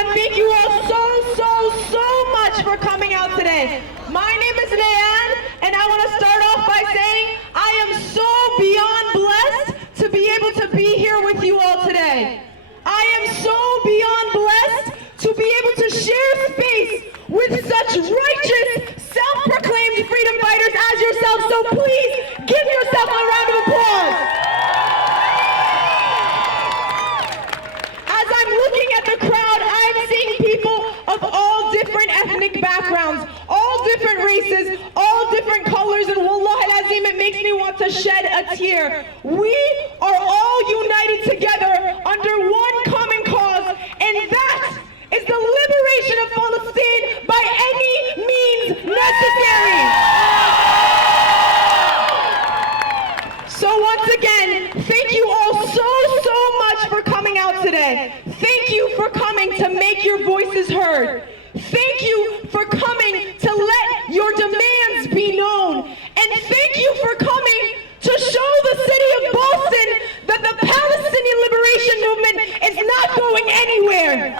everyone. Thank you all so much for coming out today. My name is Nayan, and I want to start off by saying I am so beyond blessed to be able to be here with you all today. I am so beyond blessed to be able to share space with such righteous, self-proclaimed freedom fighters as yourself. So please give yourself a round of applause. As I'm looking at the crowd, I'm seeing people of all different ethnic backgrounds, all different races, all different colors, and wallahi al-azim, it makes me want to shed a tear. We are all united together under one common cause, and that is the liberation of Palestine by any means necessary. So once again, thank you all so much for coming out today. Thank you for coming to make your voices heard. Thank you for coming to let your demands be known. And thank you for coming to show the city of Boston that the Palestine Liberation movement is not going anywhere.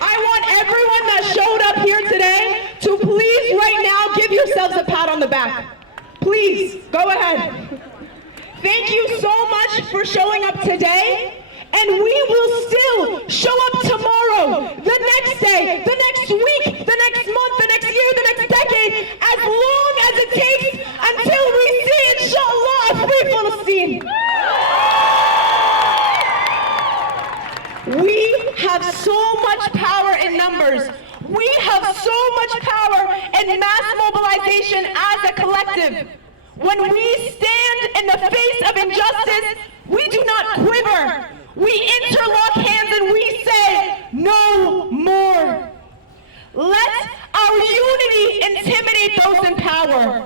I want everyone that showed up here today to please right now give yourselves a pat on the back. Please, go ahead. Thank you so much for showing up today. And we will still show up tomorrow, the next day, the next week, the next month, the next year, the next decade, as long as it takes until we see, inshallah, a free Palestine. We have so much power in numbers. We have so much power in mass mobilization as a collective. When we stand in the face of injustice, we do not quiver. We interlock hands and we say, no more. Let our unity intimidate those in power.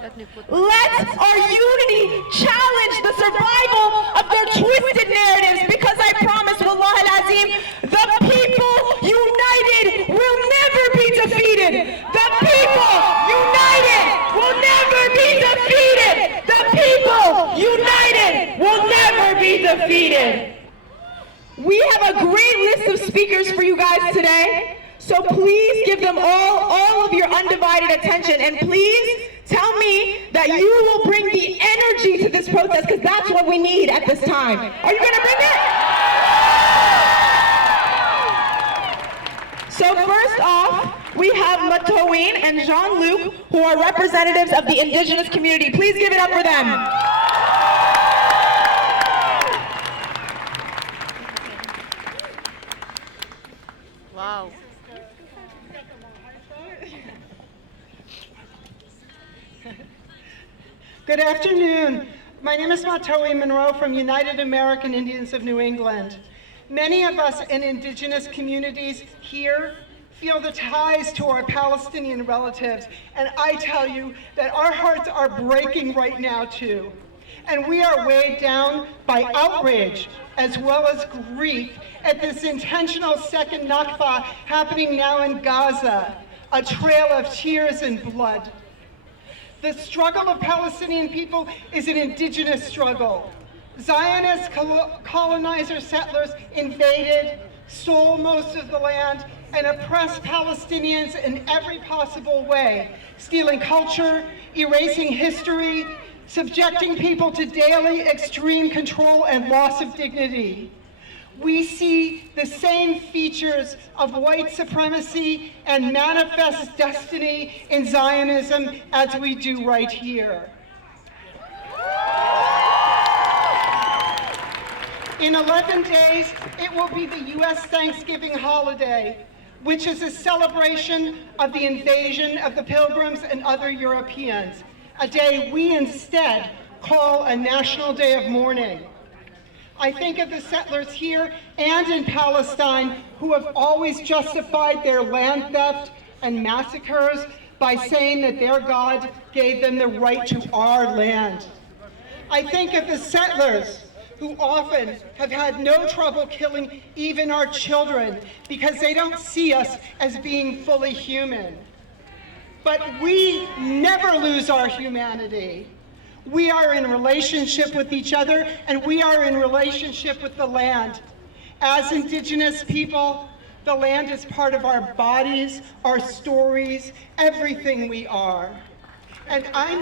Let our unity challenge the survival of their twisted narratives, because I promise, wallahi al-azim, the people united will never be defeated. The people united will never be defeated. The people united will never be defeated. We have a great list of speakers for you guys today, so please give them all of your undivided attention, and please tell me that you will bring the energy to this protest, because that's what we need at this time. Are you going to bring it? So first off, we have Matoween and Jean-Luc, who are representatives of the indigenous community. Please give it up for them. Wow. Good afternoon. My name is Matowi Monroe from United American Indians of New England. Many of us in indigenous communities here feel the ties to our Palestinian relatives, and I tell you that our hearts are breaking right now too. And we are weighed down by outrage as well as grief at this intentional second Nakba happening now in Gaza, a trail of tears and blood. The struggle of Palestinian people is an indigenous struggle. Zionist colonizer settlers invaded, stole most of the land, and oppressed Palestinians in every possible way, stealing culture, erasing history, subjecting people to daily extreme control and loss of dignity. We see the same features of white supremacy and manifest destiny in Zionism as we do right here. In 11 days, it will be the U.S. Thanksgiving holiday, which is a celebration of the invasion of the Pilgrims and other Europeans, a day we instead call a national day of mourning. I think of the settlers here and in Palestine who have always justified their land theft and massacres by saying that their God gave them the right to our land. I think of the settlers who often have had no trouble killing even our children because they don't see us as being fully human. But we never lose our humanity. We are in relationship with each other, and we are in relationship with the land. As Indigenous people, the land is part of our bodies, our stories, everything we are. And I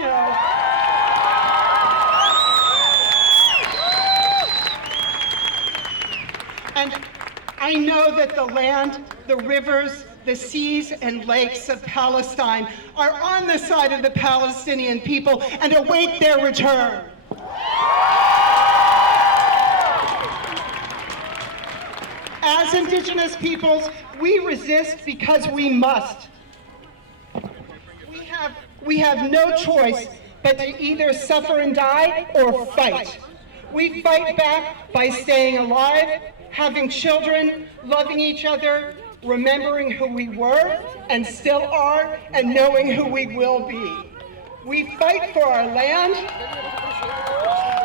know that the land, the rivers, the seas and lakes of Palestine are on the side of the Palestinian people and await their return. As Indigenous peoples, we resist because we must. We have no choice but to either suffer and die or fight. We fight back by staying alive, having children, loving each other, remembering who we were and still are, and knowing who we will be. We fight for our land.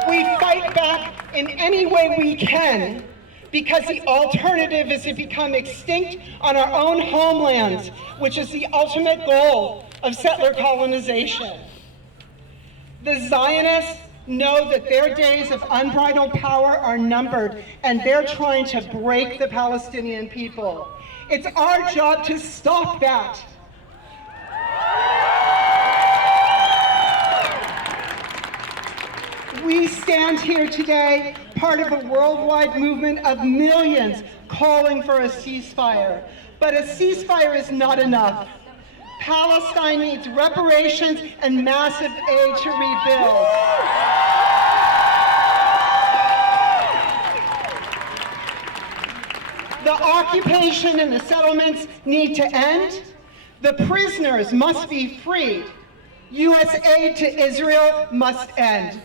We fight back in any way we can, because the alternative is to become extinct on our own homelands, which is the ultimate goal of settler colonization. The Zionists know that their days of unbridled power are numbered, and they're trying to break the Palestinian people. It's our job to stop that. We stand here today, part of a worldwide movement of millions calling for a ceasefire. But a ceasefire is not enough. Palestine needs reparations and massive aid to rebuild. The occupation and the settlements need to end. The prisoners must be freed. U.S. aid to Israel must end.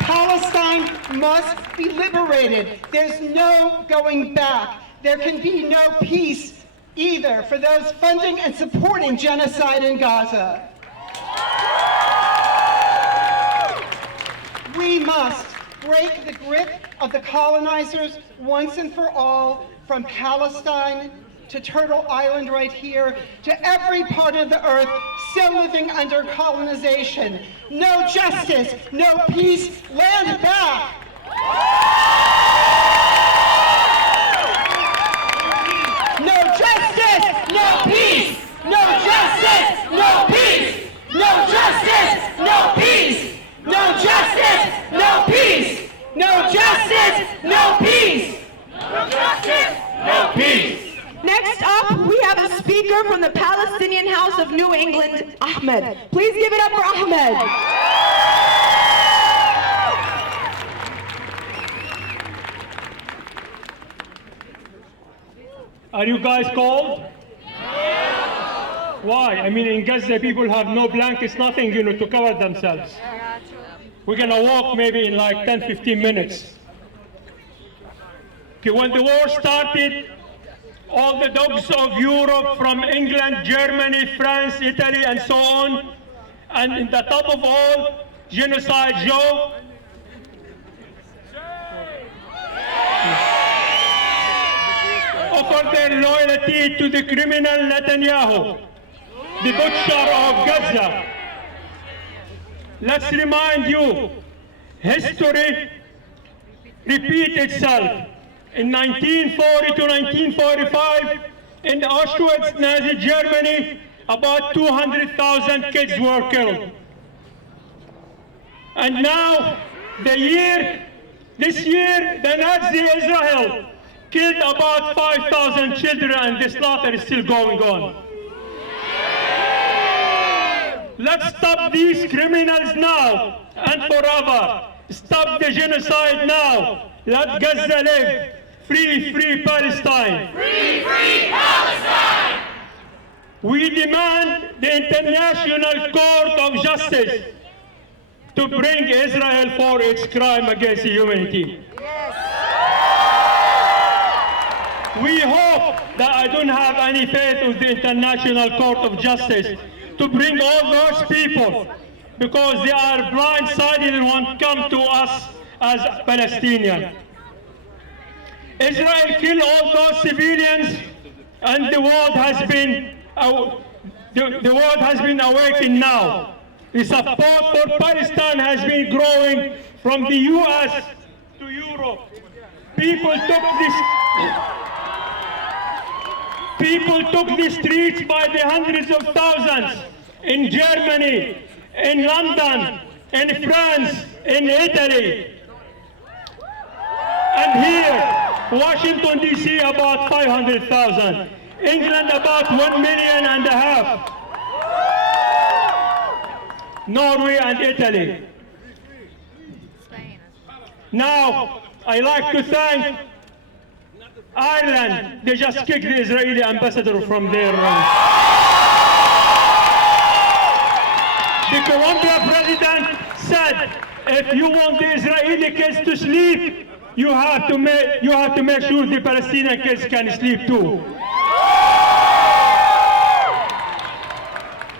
Palestine must be liberated. There's no going back. There can be no peace either for those funding and supporting genocide in Gaza. We must break the grip of the colonizers once and for all, from Palestine to Turtle Island right here, to every part of the earth still living under colonization. No justice, no peace, land back! No justice, no peace! No justice, no peace! No justice, no peace! No justice, no peace! No justice, no peace! No justice, no peace! Next up, we have a speaker from the Palestinian House of New England, Ahmed. Please give it up for Ahmed. Are you guys cold? Why? I mean, in Gaza, people have no blankets, nothing, to cover themselves. We're gonna walk maybe in like 10, 15 minutes. Okay, when the war started, all the dogs of Europe, from England, Germany, France, Italy, and so on, and in the top of all, Genocide Joe, offered their loyalty to the criminal Netanyahu, the butcher of Gaza. Let's remind you, history repeats itself. In 1940 to 1945, in Auschwitz, Nazi Germany, about 200,000 kids were killed. And now, this year, the Nazi Israel killed about 5,000 children, and the slaughter is still going on. Let's stop these criminals now and forever. Stop the genocide now. Let Gaza live. Free, free Palestine. Free, free Palestine! We demand the International Court of Justice to bring Israel for its crime against humanity. Yes. We hope that I don't have any faith with the International Court of Justice to bring all those people, because they are blindsided and won't come to us as Palestinians. Israel killed all those civilians, and the world has been awakened now. The support for Palestine has been growing from the US to Europe. People took the streets by the hundreds of thousands in Germany, in London, in France, in Italy. And here, Washington, D.C. about 500,000. England about 1.5 million. Norway and Italy. Now, I like to thank Ireland. They just kicked the Israeli ambassador from their The Colombia president said, if you want the Israeli kids to sleep, you have to make sure the Palestinian kids can sleep too.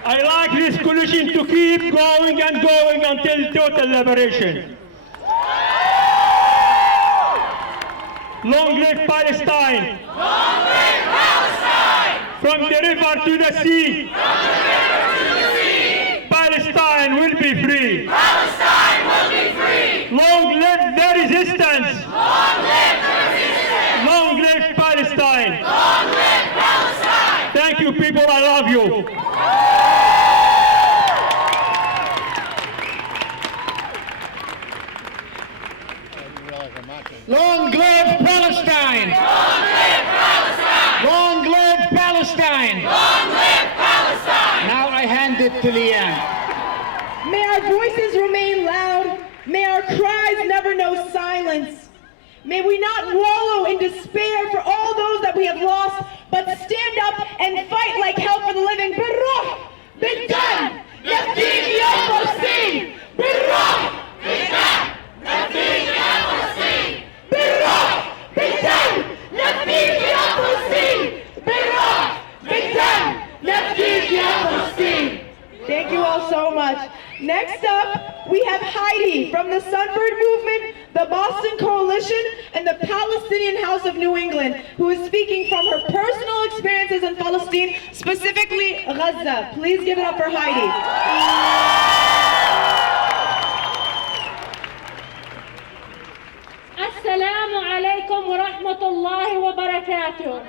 I like this coalition to keep going and going until total liberation. Long live Palestine! Long live Palestine! From the river to the sea! Palestine will be free! Palestine will be free! Long live the resistance! Long live the resistance! Long live Palestine! Long live Palestine! Thank you, people. I love you. Long live Palestine! Long live Palestine! Long live Palestine! Long live Palestine! Now I hand it to Leanne. May our voices remain loud. May our cries never know silence. May we not wallow in despair for all those that we have lost, but stand up and fight like hell for the living. Birruh! Bidan! Naftig ya Palestine! Birruh! Bidan! Naftig ya Palestine! Birruh! Bidan! Naftig ya Palestine! Birruh! Bidan! Naftig ya Palestine! Thank you all so much. Next up, we have Heidi from the Sunbird Movement, the Boston Coalition, and the Palestinian House of New England, who is speaking from her personal experiences in Palestine, specifically Gaza. Please give it up for Heidi. Assalamu alaikum wa rahmatullahi wa barakatuh.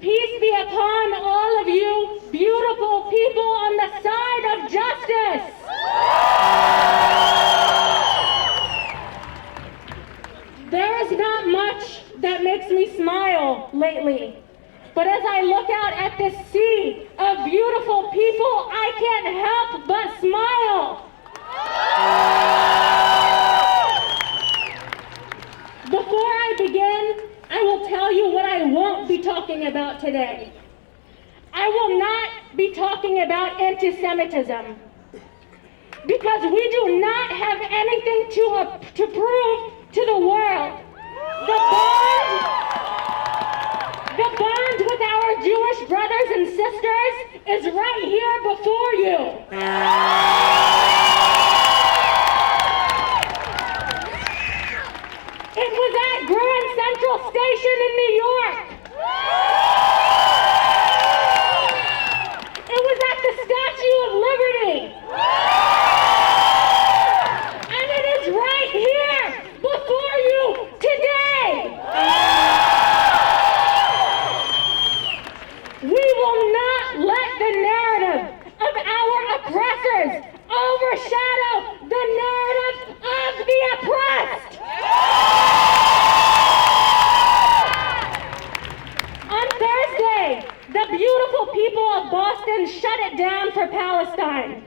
Peace be upon all of you, beautiful people on the side of justice. There is not much that makes me smile lately, but as I look out at this sea of beautiful people, I can't help but smile. Before I begin, I will tell you what I won't be talking about today. I will not be talking about anti-Semitism, because we do not have anything to prove to the world. The bond with our Jewish brothers and sisters is right here before you. It was at Grand Central Station in New York. It was at the Statue of Liberty. And it is right here before you today. We will not let the narrative of our oppressors overshadow the narrative of the oppressed. On Thursday, the beautiful people of Boston shut it down for Palestine.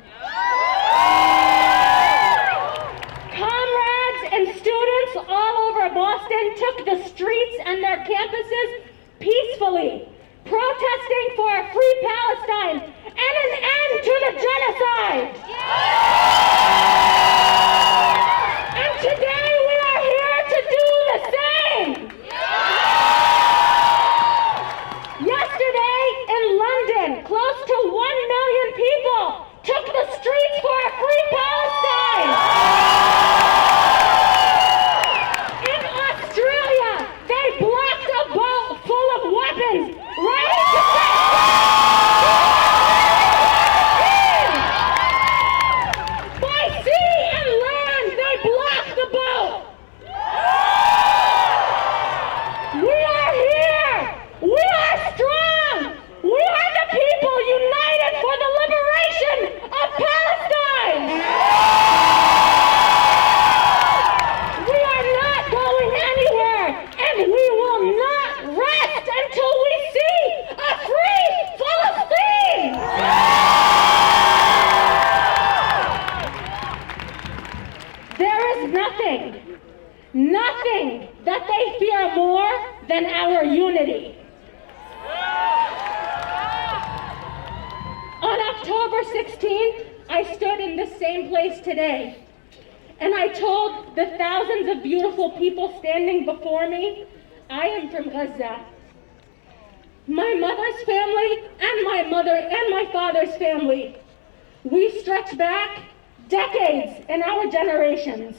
Comrades and students all over Boston took the streets and their campuses peacefully, protesting for a free Palestine and an end to the genocide. And today we are here to do the same. Yesterday in London, close to 1 million people took the streets for a free Palestine. In Australia, they blocked a boat full of weapons ready to set fire. nothing that they fear more than our unity. On October 16th, I stood in the same place today, and I told the thousands of beautiful people standing before me, I am from Gaza. My mother's family and my mother and my father's family, we stretch back decades in our generations.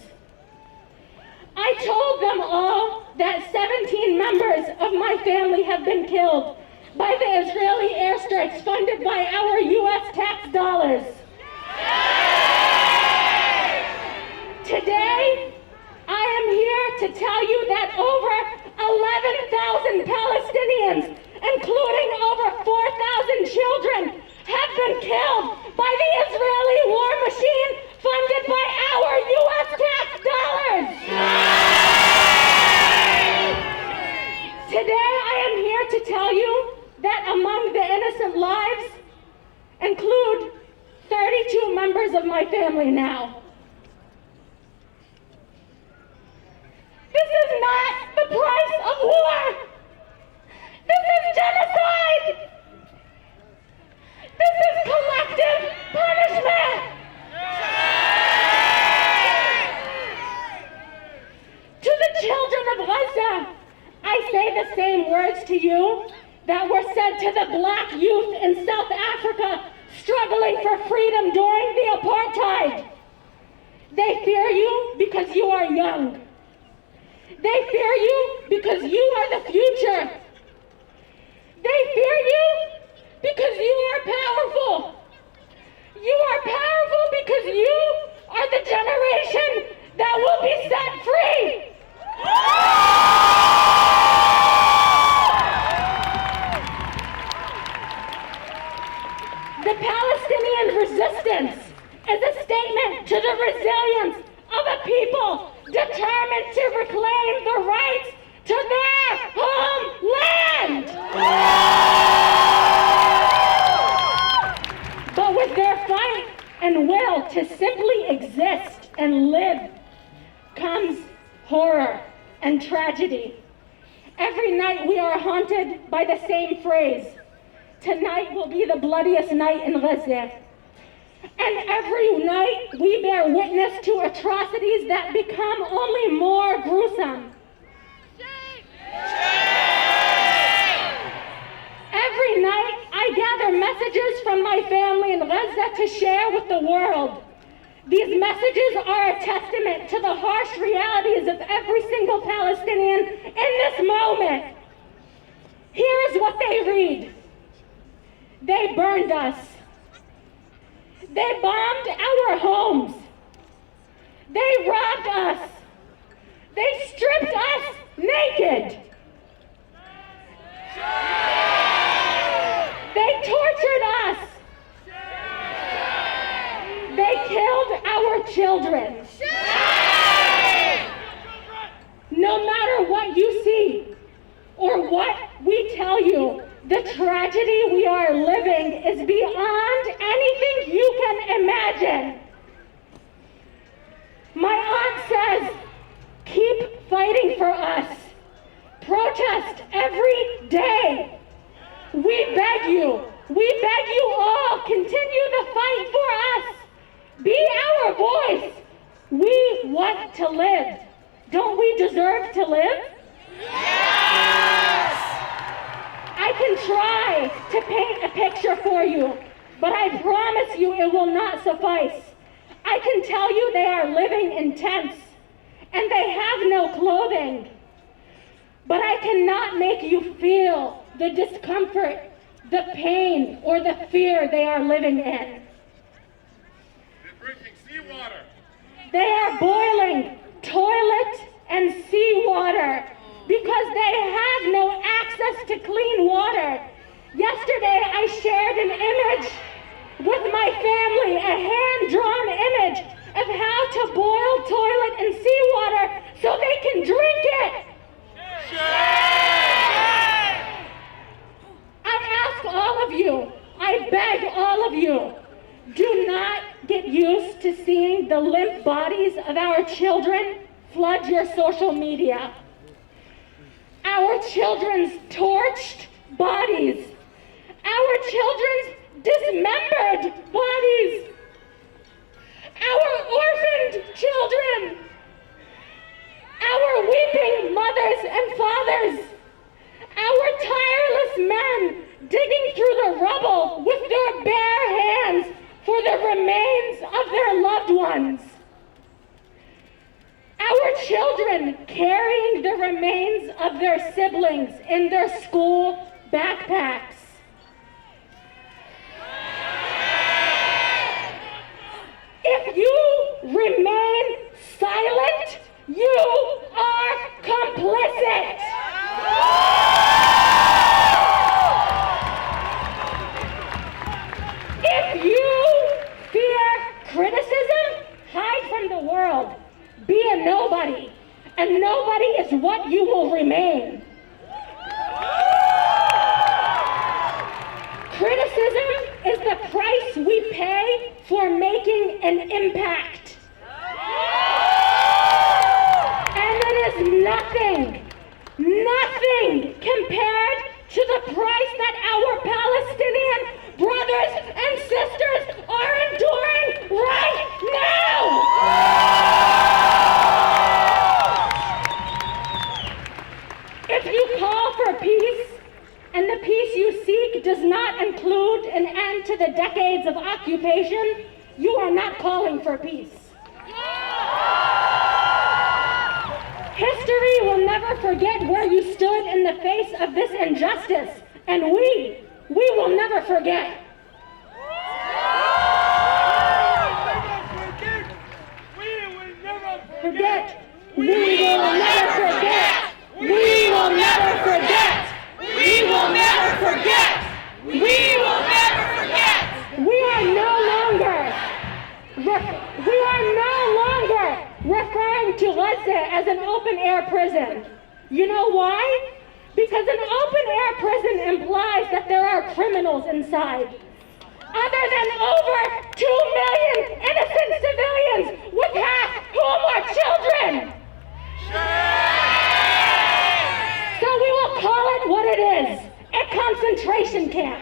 I told them all that 17 members of my family have been killed by the Israeli airstrikes funded by our U.S. tax dollars. Today, I am here to tell you that over 11,000 Palestinians, including over 4,000 children, have been killed by the Israeli war machine funded by our U.S. tax dollars. Today, I am here to tell you that among the innocent lives include 32 members of my family now. This is not the price of war. This is genocide. This is collective punishment. To the children of Gaza, I say the same words to you that were said to the black youth in South Africa struggling for freedom during the apartheid. They fear you because you are young. They fear you because you are the future. They fear you because you are powerful. You are powerful because you are the generation that will be set free. The Palestinian resistance is a statement to the resilience of a people determined to reclaim the rights to their homeland. But with their fight and will to simply exist and live comes horror and tragedy. Every night we are haunted by the same phrase, tonight will be the bloodiest night in Gaza. And every night we bear witness to atrocities that become only more gruesome. Every night I gather messages from my family in Gaza to share with the world. These messages are a testament to the harsh realities of every single Palestinian in this moment. Here is what they read. They burned us. They bombed our homes. They robbed us. They stripped us naked. They tortured us. They killed our children. No matter what you see or what we tell you, the tragedy we are living is beyond anything you can imagine. My aunt says, keep fighting for us. Protest every day. We beg you all, continue the fight for us. Be our voice. We want to live. Don't we deserve to live? Yes! I can try to paint a picture for you, but I promise you it will not suffice. I can tell you they are living in tents, and they have no clothing. But I cannot make you feel the discomfort, the pain, or the fear they are living in. They're drinking seawater. They are boiling toilet and seawater because they have no access to clean water. Yesterday, I shared an image with my family, a hand-drawn image of how to boil toilet and seawater so they can drink it. I ask all of you, I beg all of you, do not get used to seeing the limp bodies of our children flood your social media. Our children's torched bodies. Our children's dismembered bodies. Our orphaned children. Our weeping mothers and fathers. Our tireless men digging through the rubble with their bare hands for the remains of their loved ones. Our children carrying the remains of their siblings in their school backpacks. If you remain silent, you are complicit. If you fear criticism, hide from the world. Be a nobody, and nobody is what you will remain. Criticism is the price we pay for making an impact. And it is nothing compared to the price that our Palestinian brothers and sisters are enduring right now. If you call for peace, and the peace you seek does not include an end to the decades of occupation, you are not calling for peace. History will never forget where you stood in the face of this injustice, and we will never forget. Forget. We will never forget. We will never forget. We will never forget. We will never forget. We are no longer referring to Gaza as an open-air prison. You know why? Because an open-air prison implies that there are criminals inside. Other than over 2 million innocent civilians, with half whom are children. So we will call it what it is, a concentration camp.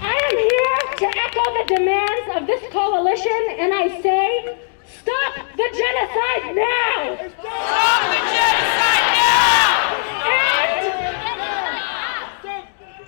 I am here to echo the demands of this coalition, and I say, stop the genocide now! Stop the genocide now!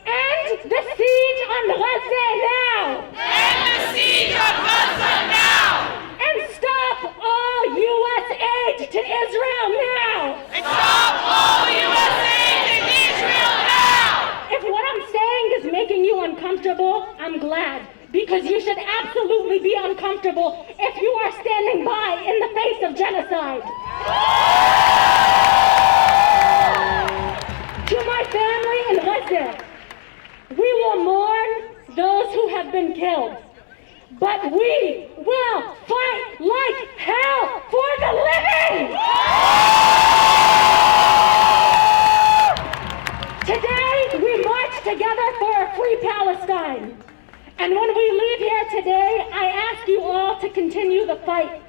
And the siege on Gaza now! End the siege on Gaza now! And stop all U.S. aid to Israel now! And stop all U.S. aid to Israel now! If what I'm saying is making you uncomfortable, I'm glad. Because you should absolutely be uncomfortable if you are standing by in the face of genocide. To my family in Gaza, we will mourn those who have been killed, but we will fight like hell for the living! Today, we march together for a free Palestine. And when we leave here today, I ask you all to continue the fight.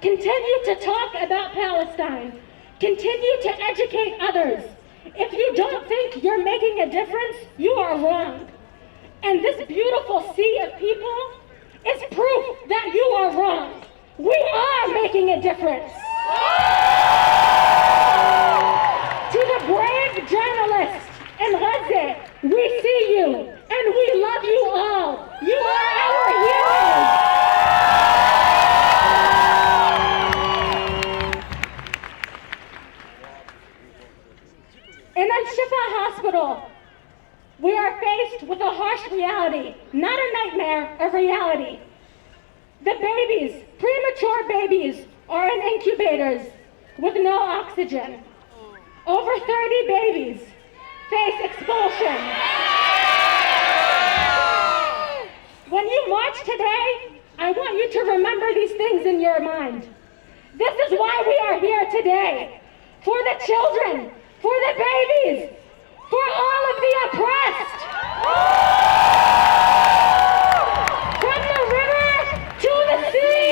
Continue to talk about Palestine. Continue to educate others. If you don't think you're making a difference, you are wrong. And this beautiful sea of people is proof that you are wrong. We are making a difference. To the brave journalists in Gaza, we see you, and we love you all. You are our heroes. In Al-Shifa Hospital, we are faced with a harsh reality, not a nightmare, a reality. The babies, premature babies, are in incubators with no oxygen. Over 30 babies face expulsion. When you march today, I want you to remember these things in your mind. This is why we are here today. For the children, for the babies, for all of the oppressed. From the river to the sea,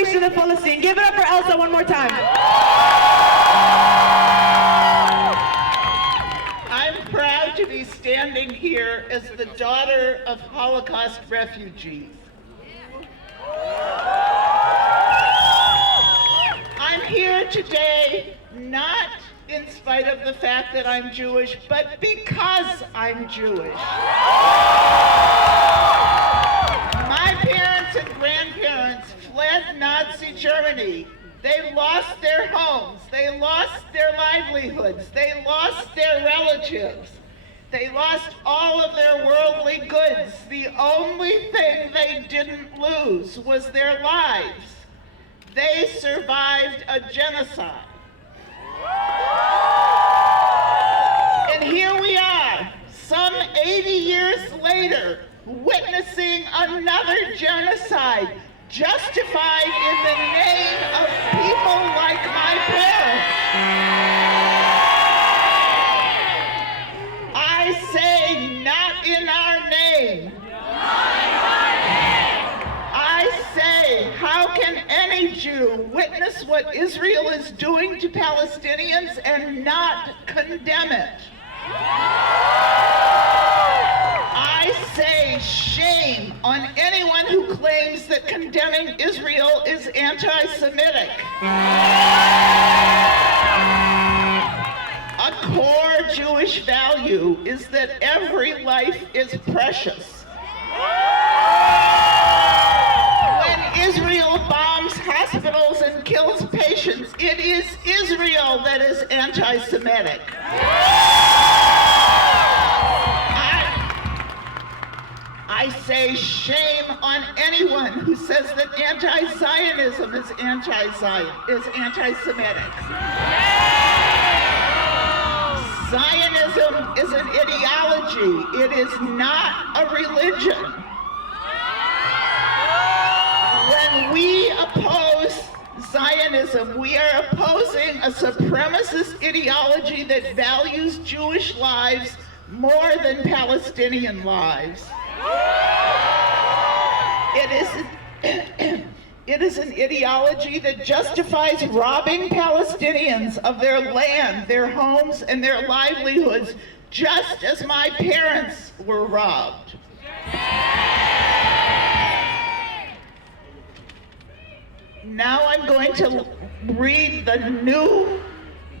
Liberation of Palestine. Give it up for Elsa one more time. I'm proud to be standing here as the daughter of Holocaust refugees. I'm here today not in spite of the fact that I'm Jewish, but because I'm Jewish. My parents and grandparents fled Nazi Germany. They lost their homes, they lost their livelihoods, they lost their relatives, they lost all of their worldly goods. The only thing they didn't lose was their lives. They survived a genocide. And here we are, some 80 years later, witnessing another genocide justified in the name of people like my parents. I say, not in our name. I say, how can any Jew witness what Israel is doing to Palestinians and not condemn it? I say shame on anyone who claims that condemning Israel is anti-Semitic. A core Jewish value is that every life is precious. When Israel bombs hospitals and kills patients, it is Israel that is anti-Semitic. I say shame on anyone who says that anti-Zionism is anti-Semitic. Zionism is an ideology. It is not a religion. When we oppose Zionism, we are opposing a supremacist ideology that values Jewish lives more than Palestinian lives. It is an ideology that justifies robbing Palestinians of their land, their homes, and their livelihoods, just as my parents were robbed. Now I'm going to read the new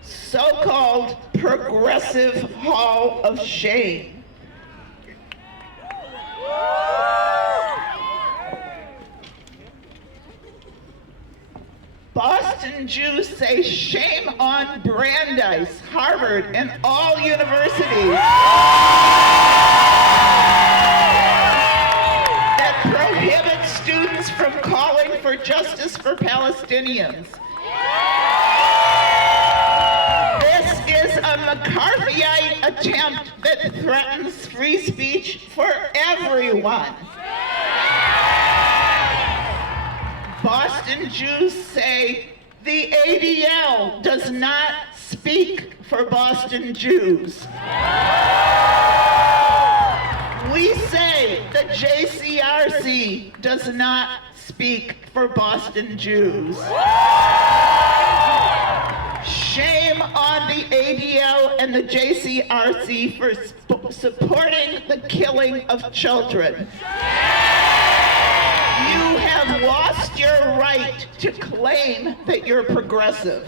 so-called progressive Hall of Shame. Boston Jews say shame on Brandeis, Harvard, and all universities that prohibit students from calling for justice for Palestinians. This is a McCarthyite attempt that threatens free speech for everyone. Boston Jews say the ADL does not speak for Boston Jews. We say the JCRC does not speak for Boston Jews. Shame on the ADL and the JCRC for supporting the killing of children. You have lost your right to claim that you're progressive.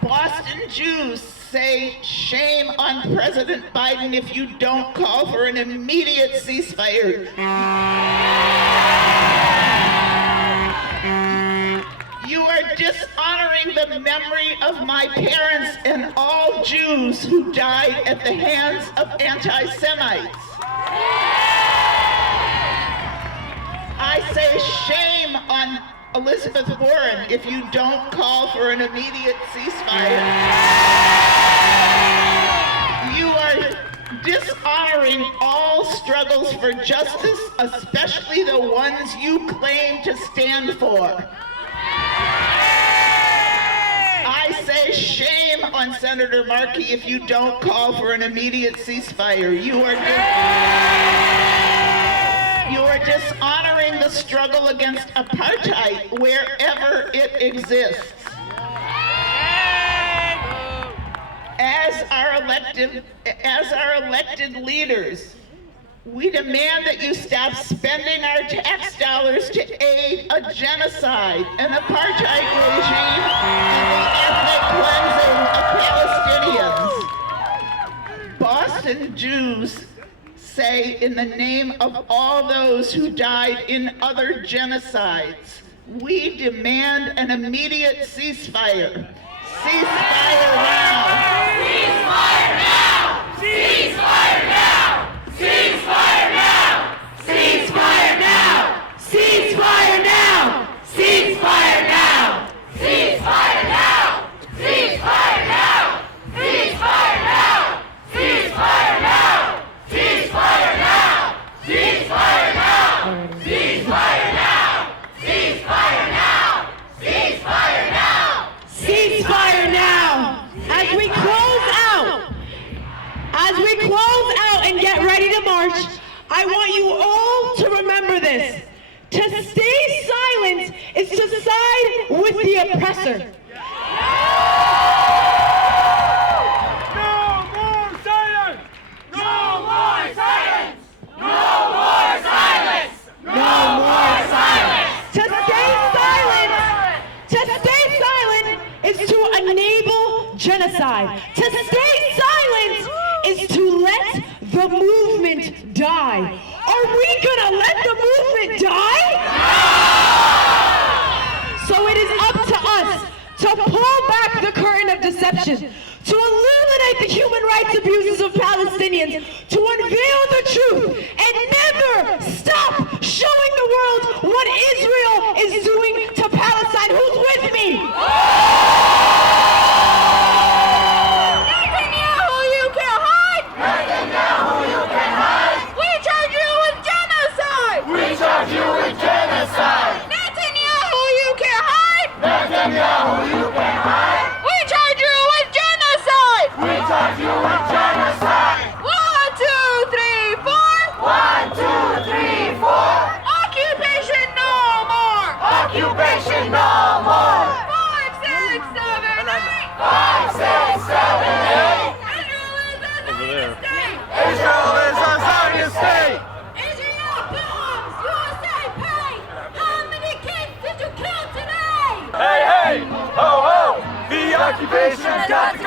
Boston Jews say shame on President Biden if you don't call for an immediate ceasefire. You are dishonoring the memory of my parents and all Jews who died at the hands of anti-Semites. I say shame on Elizabeth Warren if you don't call for an immediate ceasefire. You are dishonoring all struggles for justice, especially the ones you claim to stand for. I say shame on Senator Markey if you don't call for an immediate ceasefire. You are dishonoring the struggle against apartheid wherever it exists. As our elected leaders, we demand that you stop spending our tax dollars to aid a genocide, an apartheid regime, and the ethnic cleansing of Palestinians. Boston Jews say, in the name of all those who died in other genocides, we demand an immediate ceasefire. Ceasefire now! Ceasefire now! Ceasefire now! Ceasefire now! Ceasefire now! Ceasefire now! Ceasefire now! Ceasefire now! Ceasefire now! Ceasefire now! Ceasefire now! Ceasefire now! Ceasefire now! Ceasefire now! Ceasefire now! Ceasefire now! Ceasefire now! As we close out and get ready to march, I want you all to remember this. To stay silent is to side with the oppressor. No more silence! No more silence! No more silence! No more silence. To stay silent is to enable genocide. To stay silent is to let the movement die. Are we gonna let the movement die? No! So it is up to us to pull back the curtain of deception, to illuminate the human rights abuses of Palestinians, to unveil the truth, and never stop showing the world what Israel is doing to Palestine. Who's with me? Netanyahu, you can't hide! Netanyahu, you can't hide! We charge you with genocide! We charge you with genocide! Netanyahu, you can't hide! Netanyahu, you can't hide! We charge you with genocide! We charge you with genocide! 1, 2, 3, 4! 1, 2, 3, 4! Occupation no more! Occupation no more! 5, 6, 7, 8! 5, 6, 7, 8! Israel is a Zionist state! Israel belongs! USA pay! How many kids did you kill today? Hey, hey! Ho, ho! The occupation's got to